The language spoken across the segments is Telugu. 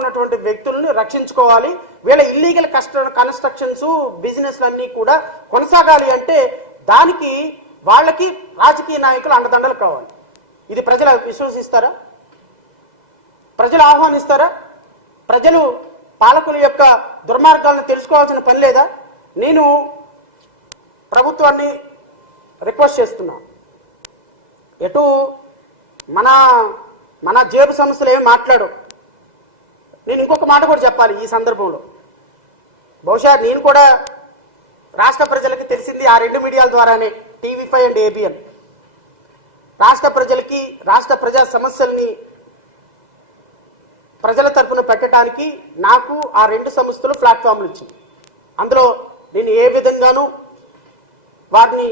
ఉన్నటువంటి వ్యక్తులను రక్షించుకోవాలి. వీళ్ళ ఇల్లీగల్ కష్ట కన్స్ట్రక్షన్స్ బిజినెస్ అన్నీ కూడా కొనసాగాలి అంటే దానికి వాళ్ళకి రాజకీయ నాయకులు అండదండలు కావాలి. ఇది ప్రజలు విశ్వసిస్తారా? ప్రజలు ఆహ్వానిస్తారా? ప్రజలు పాలకుల యొక్క దుర్మార్గాలను తెలుసుకోవాల్సిన పని లేదా? నేను ప్రభుత్వాన్ని రిక్వెస్ట్ చేస్తున్నా. ఎటు మన మన జేబు సమస్యలు ఏమి మాట్లాడు ఇంకొక మాట కూడా చెప్పాలి ఈ సందర్భంలో. బహుశా నేను కూడా రాష్ట్ర ప్రజలకి తెలిసింది ఆ రెండు మీడియాల ద్వారానే టీవీ ఫైవ్ అండ్ ఏబిఎన్. రాష్ట్ర ప్రజలకి రాష్ట్ర ప్రజా సమస్యల్ని ప్రజల తరపున పెట్టడానికి నాకు ఆ రెండు సంస్థలు ప్లాట్ఫామ్లు ఇచ్చింది అందులో నేను ఏ విధంగానూ వారిని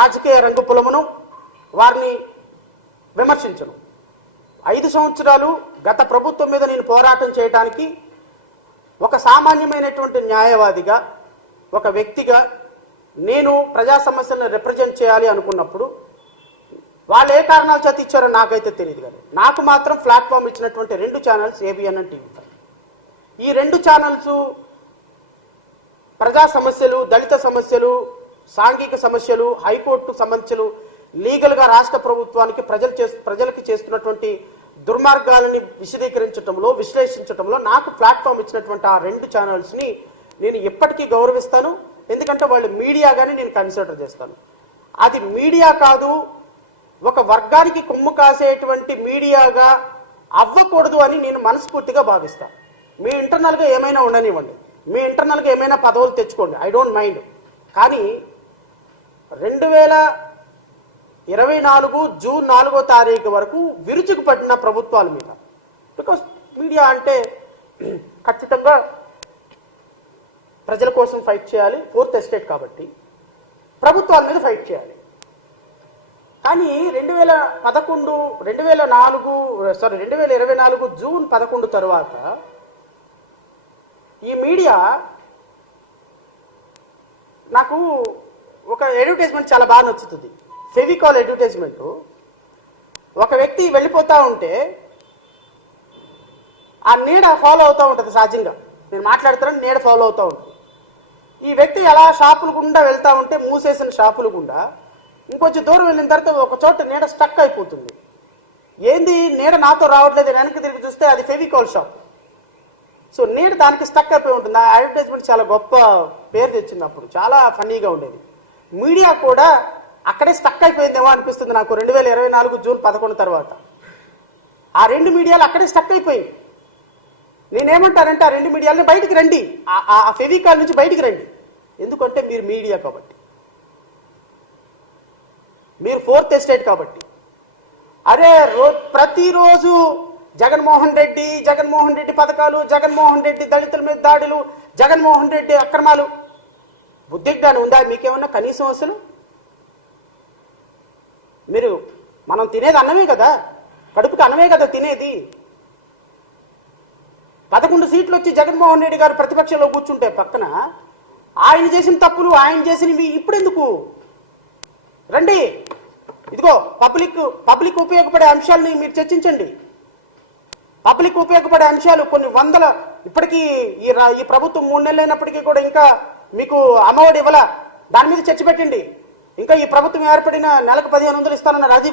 రాజకీయ రంగు పులమును వారిని విమర్శించను. ఐదు సంవత్సరాలు గత ప్రభుత్వం మీద నేను పోరాటం చేయడానికి ఒక సామాన్యమైనటువంటి న్యాయవాదిగా ఒక వ్యక్తిగా నేను ప్రజా సమస్యలను రిప్రజెంట్ చేయాలి అనుకున్నప్పుడు వాళ్ళు ఏ కారణాలు చేత ఇచ్చారో నాకైతే తెలియదు కానీ నాకు మాత్రం ప్లాట్ఫామ్ ఇచ్చినటువంటి రెండు channels ABN and TV five ఈ రెండు ఛానల్స్ ప్రజా సమస్యలు దళిత సమస్యలు సాంఘిక సమస్యలు హైకోర్టు సమస్యలు లీగల్గా రాష్ట్ర ప్రభుత్వానికి ప్రజలు చేస్తు ప్రజలకి చేస్తున్నటువంటి దుర్మార్గాలని విశదీకరించడంలో విశ్లేషించడంలో నాకు ప్లాట్ఫామ్ ఇచ్చినటువంటి ఆ రెండు ఛానల్స్ని నేను ఎప్పటికీ గౌరవిస్తాను. ఎందుకంటే వాళ్ళు మీడియాగానే నేను కన్సిడర్ చేస్తాను. అది మీడియా కాదు ఒక వర్గానికి కొమ్ము కాసేటువంటి మీడియాగా అవ్వకూడదు అని నేను మనస్ఫూర్తిగా భావిస్తాను మీ ఇంటర్నల్గా ఏమైనా ఉండనివ్వండి. మీ ఇంటర్నల్గా ఏమైనా పదవులు తెచ్చుకోండి. ఐ డోంట్ మైండ్ కానీ రెండు వేల ఇరవై నాలుగు జూన్ నాలుగో తారీఖు వరకు విరుచుకు పడిన ప్రభుత్వాల మీద. బికాస్ మీడియా అంటే ఖచ్చితంగా ప్రజల కోసం ఫైట్ చేయాలి ఫోర్త్ ఎస్టేట్ కాబట్టి ప్రభుత్వాల మీద ఫైట్ చేయాలి. కానీ రెండు వేల పదకొండు రెండు వేల నాలుగు సారీ రెండు వేల ఇరవై నాలుగు జూన్ పదకొండు తరువాత ఈ మీడియా నాకు ఒక అడ్వర్టైజ్మెంట్ చాలా బాగా నచ్చుతుంది. ఫెవికాల్ అడ్వర్టైజ్మెంట్. ఒక వ్యక్తి వెళ్ళిపోతూ ఉంటే ఆ నీడ ఫాలో అవుతూ ఉంటుంది సహజంగా. నేను మాట్లాడుతున్నాను నీడ ఫాలో అవుతూ ఉంటుంది. ఈ వ్యక్తి అలా షాపులు గుండా వెళ్తూ ఉంటే మూసేసిన షాపులు గుండా ఇంకొంచెం దూరం వెళ్ళిన తర్వాత ఒక చోట నీడ స్టక్ అయిపోతుంది. ఏంది? నీడ నాతో రావట్లేదు వెనక్కి తిరిగి చూస్తే అది ఫెవికాల్ షాప్. సో నీడ దానికి స్టక్ అయిపోయి ఉంటుంది. ఆ అడ్వర్టైజ్మెంట్ చాలా గొప్ప పేరు తెచ్చింది అప్పుడు. చాలా ఫన్నీగా ఉండేది. మీడియా కూడా అక్కడే స్టక్ అయిపోయిందేమో అనిపిస్తుంది నాకు రెండు వేల ఇరవై నాలుగు జూన్ పదకొండు తర్వాత. ఆ రెండు మీడియాలు అక్కడే స్టక్ అయిపోయింది నేనేమంటానంటే ఆ రెండు మీడియాలని బయటికి రండి. ఆ- ఆ ఫెవికాల్ నుంచి బయటికి రండి. ఎందుకంటే మీరు మీడియా కాబట్టి. మీరు ఫోర్త్ ఎస్టేట్ కాబట్టి. అరే రో ప్రతిరోజు జగన్మోహన్ రెడ్డి జగన్మోహన్ రెడ్డి పథకాలు జగన్మోహన్ రెడ్డి దళితుల మీద దాడులు జగన్మోహన్ రెడ్డి అక్రమాలు. బుద్ధిగ్గాను ఉందా? మీకేమన్నా కనీసం అసలు? మీరు మనం తినేది అన్నమే కదా? కడుపుకి అన్నమే కదా తినేది? పదకొండు సీట్లు వచ్చి జగన్మోహన్ రెడ్డి గారు ప్రతిపక్షంలో కూర్చుంటే పక్కన ఆయన చేసిన తప్పులు ఆయన చేసినవి ఇప్పుడెందుకు? రండి. ఇదిగో పబ్లిక్ పబ్లిక్ ఉపయోగపడే అంశాలని మీరు చర్చించండి. పబ్లిక్ ఉపయోగపడే అంశాలు కొన్ని వందల ఇప్పటికీ ఈ ఈ ప్రభుత్వం మూడు నెలలు అయినప్పటికీ కూడా ఇంకా మీకు అమ్మఒడి ఇవ్వాల? దాని మీద చర్చ పెట్టండి. ఇంకా ఈ ప్రభుత్వం ఏర్పడిన నెలకు పదిహేను వందలు ఇస్తానన్నారు అది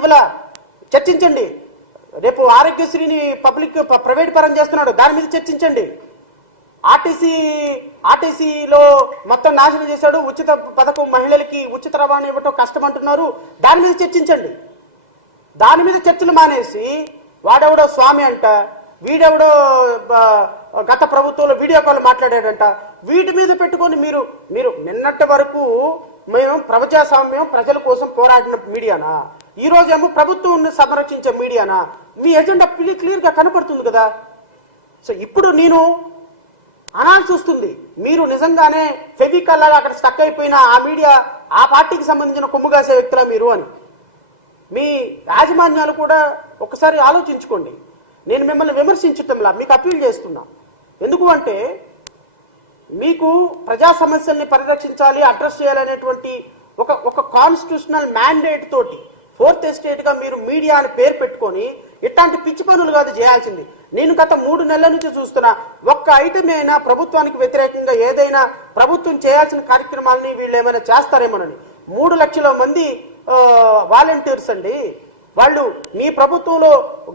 చర్చించండి. రేపు ఆరోగ్యశ్రీని పబ్లిక్ ప్రైవేట్ పరం చేస్తున్నాడు. దాని మీద చర్చించండి. ఆర్టీసీ ఆర్టీసీలో మొత్తం నాశనం చేశాడు. ఉచిత పథకం మహిళలకి ఉచిత రవాణా ఇవ్వటం కష్టం అంటున్నారు దాని మీద చర్చించండి. దాని మీద చర్చలు మానేసి వాడెవడో స్వామి అంట వీడెవడో గత ప్రభుత్వంలో వీడియో కాల్ మాట్లాడాడంట. వీటి మీద పెట్టుకొని మీరు మీరు నిన్నటి వరకు మేము ప్రజాస్వామ్యం ప్రజల కోసం పోరాడిన మీడియానా? ఈ రోజేమో ప్రభుత్వాన్ని సంరక్షించే మీడియానా? మీ ఎజెండా క్లియర్గా కనపడుతుంది కదా? సో ఇప్పుడు నేను అనాల్సి వస్తుంది మీరు నిజంగానే ఫెవికల్ లాగా అక్కడ స్టక్ అయిపోయిన ఆ మీడియా ఆ పార్టీకి సంబంధించిన కొమ్ము కాసే వ్యక్తులా మీరు అని. మీ యాజమాన్యాలు కూడా ఒకసారి ఆలోచించుకోండి. నేను మిమ్మల్ని విమర్శించటంలా మీకు అప్పీల్ చేస్తున్నా. ఎందుకు అంటే మీకు ప్రజా సమస్యల్ని పరిరక్షించాలి అడ్రస్ చేయాలనేటువంటి ఒక ఒక కాన్స్టిట్యూషనల్ మ్యాండేట్ తోటి ఫోర్త్ ఎస్టేట్గా మీరు మీడియా అని పేరు పెట్టుకొని ఇట్లాంటి పిచ్చి పనులు కాదు చేయాల్సింది. నేను గత మూడు నెలల నుంచి చూస్తున్నా ఒక్క ఐటమ్ అయినా ప్రభుత్వానికి వ్యతిరేకంగా ఏదైనా ప్రభుత్వం చేయాల్సిన కార్యక్రమాలని వీళ్ళు ఏమైనా చేస్తారేమోనని. మూడు లక్షల మంది వాలంటీర్స్ అండి. వాళ్ళు మీ ప్రభుత్వంలో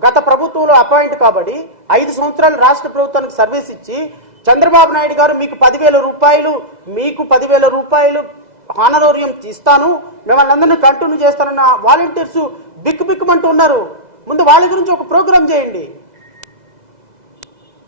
గత ప్రభుత్వంలో అపాయింట్ కాబట్టి ఐదు సంవత్సరాలు రాష్ట్ర ప్రభుత్వానికి సర్వీస్ ఇచ్చి చంద్రబాబు నాయుడు గారు మీకు పదివేల రూపాయలు మీకు పదివేల రూపాయలు ఆనరోరియం ఇస్తాను. మిమ్మల్ని అందరినీ కంటిన్యూ చేస్తానన్న వాలంటీర్స్ బిక్కు బిక్కుమంటూ ఉన్నారు. ముందు వాళ్ళ గురించి ఒక ప్రోగ్రాం చేయండి.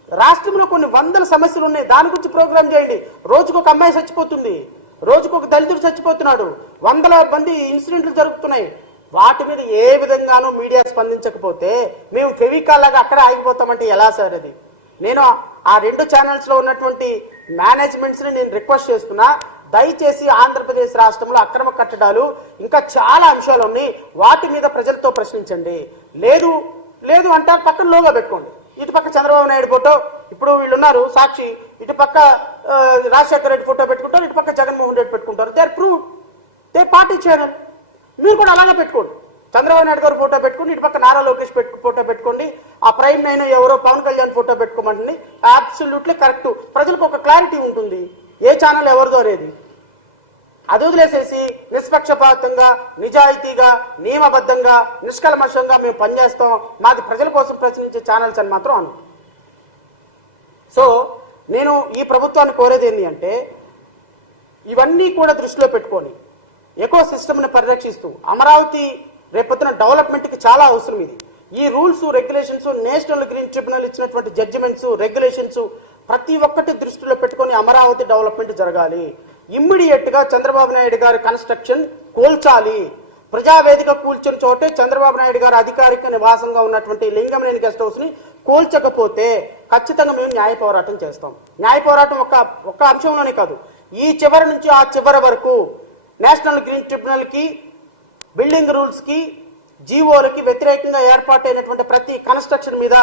రాష్ట్రంలో కొన్ని వందల సమస్యలు ఉన్నాయి. దాని గురించి ప్రోగ్రామ్ చేయండి. రోజుకు ఒక అమ్మాయి చచ్చిపోతుంది. రోజుకు ఒక దళితుడు చచ్చిపోతున్నాడు. వందల మంది ఇన్సిడెంట్లు జరుగుతున్నాయి. వాటి మీద ఏ విధంగానూ మీడియా స్పందించకపోతే మేము ఫెవికాల్ లాగా అక్కడ ఆగిపోతామంటే ఎలా సార్ అది? నేను ఆ రెండు ఛానల్స్లో ఉన్నటువంటి మేనేజ్మెంట్స్ని నేను రిక్వెస్ట్ చేస్తున్నా. దయచేసి ఆంధ్రప్రదేశ్ రాష్ట్రంలో అక్రమ కట్టడాలు ఇంకా చాలా అంశాలు ఉన్నాయి. వాటి మీద ప్రజలతో ప్రశ్నించండి. లేదు లేదు అంటే పక్కన లోగా పెట్టుకోండి. ఇటు పక్క చంద్రబాబు నాయుడు ఫోటో ఇప్పుడు వీళ్ళు ఉన్నారు సాక్షి. ఇటు పక్క రాజశేఖర రెడ్డి ఫోటో పెట్టుకుంటారు ఇటు పక్క జగన్మోహన్ రెడ్డి పెట్టుకుంటారు. They are prove they party channel మీరు కూడా అలాగే పెట్టుకోండి. చంద్రబాబు నాయుడు గారు ఫోటో పెట్టుకుని ఇటు పక్క నారా లోకేష్ పెట్టు ఫోటో పెట్టుకోండి ఆ ప్రైమ్ నైన్ ఎవరో పవన్ కళ్యాణ్ ఫోటో పెట్టుకోమంటుంది. అబ్సల్యూట్లీ కరెక్ట్ ప్రజలకు ఒక క్లారిటీ ఉంటుంది. ఏ ఛానల్ ఎవరిదో అనేది. అది వదిలేసేసి నిష్పక్షపాతంగా నిజాయితీగా నియమబద్ధంగా నిష్కల్మషంగా మేము పనిచేస్తాం. మాది ప్రజల కోసం ప్రశ్నించే ఛానల్స్ అని మాత్రం అను. సో నేను ఈ ప్రభుత్వాన్ని కోరేది ఏంటి అంటే ఇవన్నీ కూడా దృష్టిలో పెట్టుకొని ఎకో సిస్టమ్ని పరిరక్షిస్తూ అమరావతి రేపొద్దున డెవలప్మెంట్కి చాలా అవసరం ఇది. ఈ rules regulations national green tribunal ఇచ్చినటువంటి జడ్జిమెంట్స్ రెగ్యులేషన్స్ ప్రతి ఒక్కటి దృష్టిలో పెట్టుకొని అమరావతి డెవలప్మెంట్ జరగాలి. ఇమ్మీడియట్గా చంద్రబాబు నాయుడు గారి కన్స్ట్రక్షన్ కోల్చాలి. ప్రజావేదిక కూల్చిన చోటే చంద్రబాబు నాయుడు గారు అధికారిక నివాసంగా ఉన్నటువంటి లింగంనేని గెస్ట్ హౌస్ని కోల్చకపోతే ఖచ్చితంగా మేము న్యాయ పోరాటం చేస్తాం. న్యాయ పోరాటం ఒక ఒక్క అంశంలోనే కాదు. ఈ చివరి నుంచి ఆ చివరి వరకు నేషనల్ గ్రీన్ ట్రిబ్యునల్కి బిల్డింగ్ రూల్స్కి జీవోలకి వ్యతిరేకంగా ఏర్పాటైనటువంటి ప్రతి కన్స్ట్రక్షన్ మీద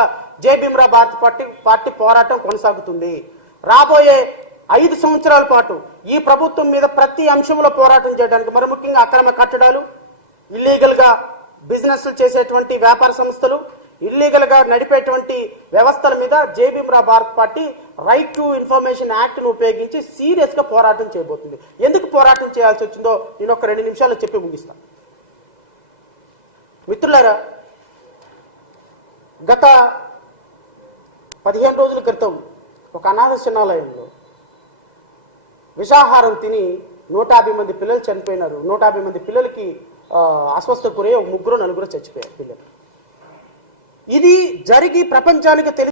జై భీమ్రా భారత్ పార్టీ పార్టీ పోరాటం కొనసాగుతుంది. రాబోయే ఐదు సంవత్సరాల పాటు ఈ ప్రభుత్వం మీద ప్రతి అంశంలో పోరాటం చేయడానికి మరి ముఖ్యంగా అక్రమ కట్టడాలు ఇల్లీగల్గా బిజినెస్లు చేసేటువంటి వ్యాపార సంస్థలు ఇల్లీగల్గా నడిపేటువంటి వ్యవస్థల మీద జేబీమ్రా భీమ్రా Bharat party right to information యాక్ట్ను ఉపయోగించి సీరియస్గా పోరాటం చేయబోతుంది. ఎందుకు పోరాటం చేయాల్సి వచ్చిందో నేను ఒక రెండు నిమిషాలు చెప్పి ముగిస్తాను మిత్రులారా గత పదిహేను రోజుల క్రితం ఒక అనాథ శరణాలయంలో విషాహారం తిని నూట యాభై మంది పిల్లలు చనిపోయినారు. నూట యాభై మంది పిల్లలకి అస్వస్థ గురై ఒక ముగ్గురు నలుగురు చచ్చిపోయారు పిల్లలు. ఇది జరిగి ప్రపంచానికి తెలిసి